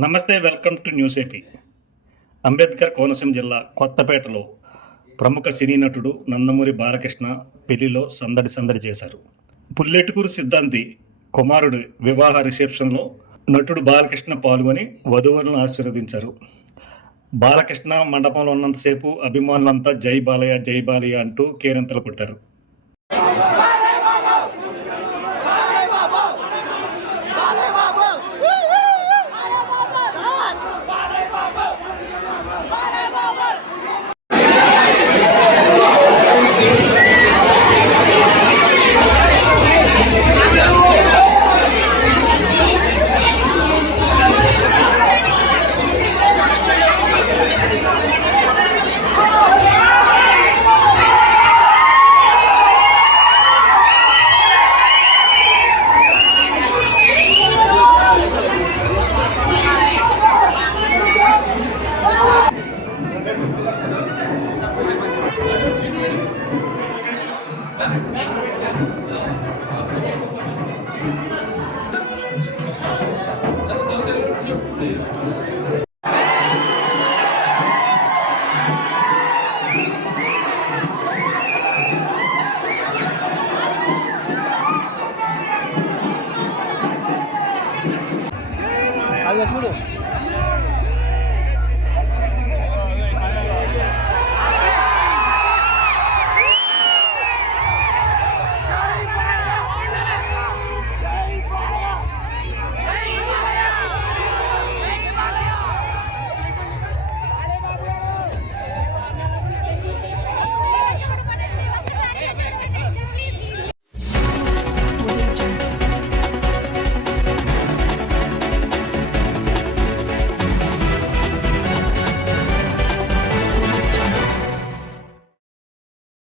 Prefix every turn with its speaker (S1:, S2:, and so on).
S1: నమస్తే welcome to news AP. Ambedkar Konaseema జిల్లా కొత్తపేటలో ప్రముఖ సినీ నటుడు నందమూరి బాలకృష్ణ పెళ్ళిలో సందడి సందడి చేశారు. పుల్లెటుకూరు సిద్ధాంతి కుమారుడు వివాహ రిసెప్షన్లో నటుడు బాలకృష్ణ పాల్గొని వధువులను ఆశీర్వదించారు. బాలకృష్ణ మండపంలో ఉన్నంతసేపు అభిమానులంతా జై బాలయ్య జై బాలయ్య అంటూ కేరింతలు కొట్టారు.
S2: 嗯好的好